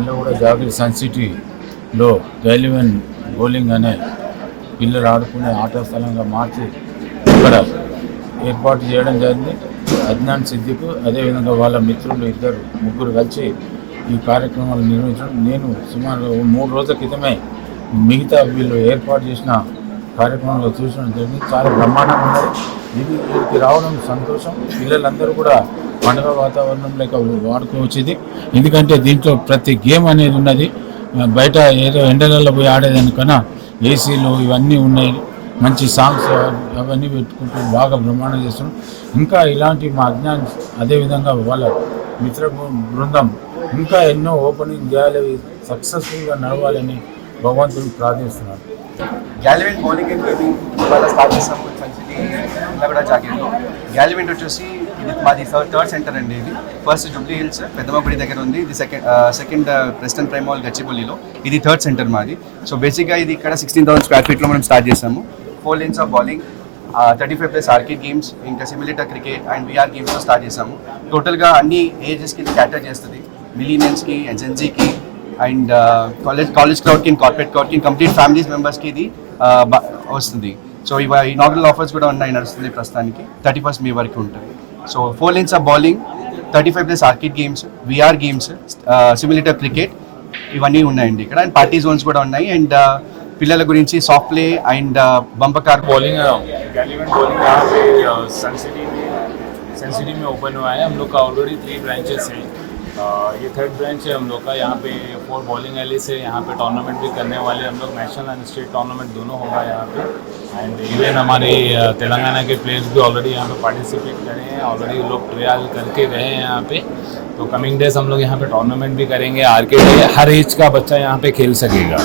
పల్లెగూడ jaggery sun సిటీలో గైలివెన్ bowling అనే పిల్లలు ఆడుకునే ఆట స్థలంగా మార్చి ఇక్కడ ఏర్పాటు చేయడం జరిగింది. అద్నాన్ సిద్దిక్ అదేవిధంగా వాళ్ళ మిత్రులు ముగ్గురు కలిసి ఈ కార్యక్రమాలు నిర్వహించడం. నేను సుమారు 3 రోజుల క్రితమే మిగతా వీళ్ళు ఏర్పాటు చేసిన కార్యక్రమంలో చూసడం జరిగింది. చాలా బ్రహ్మాండంగా ఉన్నది. వీరికి రావడం సంతోషం. పిల్లలందరూ కూడా పండుగ వాతావరణం లేక వాడుకోవచ్చు ఇది. ఎందుకంటే దీంట్లో ప్రతి గేమ్ అనేది ఉన్నది. బయట ఏదో ఎండలలో పోయి ఆడేదానికన్నా ఏసీలు ఇవన్నీ ఉన్నాయి. మంచి సాంగ్స్ అవన్నీ పెట్టుకుంటూ బాగా బ్రహ్మాండం చేస్తున్నాం. ఇంకా ఇలాంటి మా అజ్ఞాన్ అదేవిధంగా వాళ్ళ మిత్ర బృందం ఇంకా ఎన్నో ఓపెనింగ్ చేయాలి, సక్సెస్ఫుల్గా నడవాలని భగవంతుని ప్రార్థిస్తున్నాను. గ్యాలివెన్ బౌలింగ్ అండ్ గేమింగ్ ఇవాళ స్టార్ట్ చేసాము సన్ సిటీ కూడా జాగీర్లో. గ్యాలివెన్ వచ్చేసి ఇది మాది థర్డ్ సెంటర్ అండి. ఇది ఫస్ట్ జూబ్లీ హిల్స్ పెద్దమ్మగుడి దగ్గర ఉంది. ఇది సెకండ్ ప్రెస్టన్ ప్రైమ్ మాల్ గచ్చిబౌలిలో. ఇది థర్డ్ సెంటర్ మాది. సో బేసిక్గా ఇది ఇక్కడ 16,000 స్క్వేర్ ఫీట్లో మనం స్టార్ట్ చేసాము. 4 lanes of bowling, 35+ arcade games, ఇంకా సిమ్యులేటర్ క్రికెట్ అండ్ విఆర్ గేమ్స్తో స్టార్ట్ చేసాము. టోటల్గా అన్ని ఏజెస్కి ఇది క్యాటర్ చేస్తుంది. మిలీనియన్స్కి, జెన్జీకి అండ్ కాలేజ్ క్రౌడ్కి, కార్పొరేట్ క్రౌడ్కి, కంప్లీట్ ఫ్యామిలీస్ మెంబర్స్కి ఇది వస్తుంది. సో ఇనాగ్రల్ ఆఫర్స్ కూడా ఉన్నాయి, నడుస్తుంది ప్రస్తుతానికి. 31st May వరకు ఉంటుంది. So 4 lanes of bowling, 35+ arcade games, VR games, simulator cricket ఇవన్నీ ఉన్నాయండి ఇక్కడ. అండ్ పార్టీ జోన్స్ కూడా ఉన్నాయి. అండ్ పిల్లల గురించి soft play and bumper car bowling गैलीवेन बॉलिंग यहाँ पे सन सिटी में ओपन हुआ है. हम लोग का ऑलरेडी 3 ब्रांचेस हैं. ये थर्ड ब्रांच है हम लोग का. यहाँ पे 4 बॉलिंग एलिस है. यहाँ पे टूर्नामेंट भी करने वाले हम लोग. नेशनल एंड स्टेट टूर्नामेंट दोनों होगा यहाँ पे. एंड इवन हमारे तेलंगाना के प्लेयर्स भी ऑलरेडी यहाँ पे पार्टिसिपेट करे हैं. ऑलरेडी लोग ट्रायल करके गए हैं यहाँ पे. तो कमिंग डेज हम लोग यहाँ पे टूर्नामेंट भी करेंगे. आर्केड हर एज का बच्चा यहाँ पे खेल सकेगा.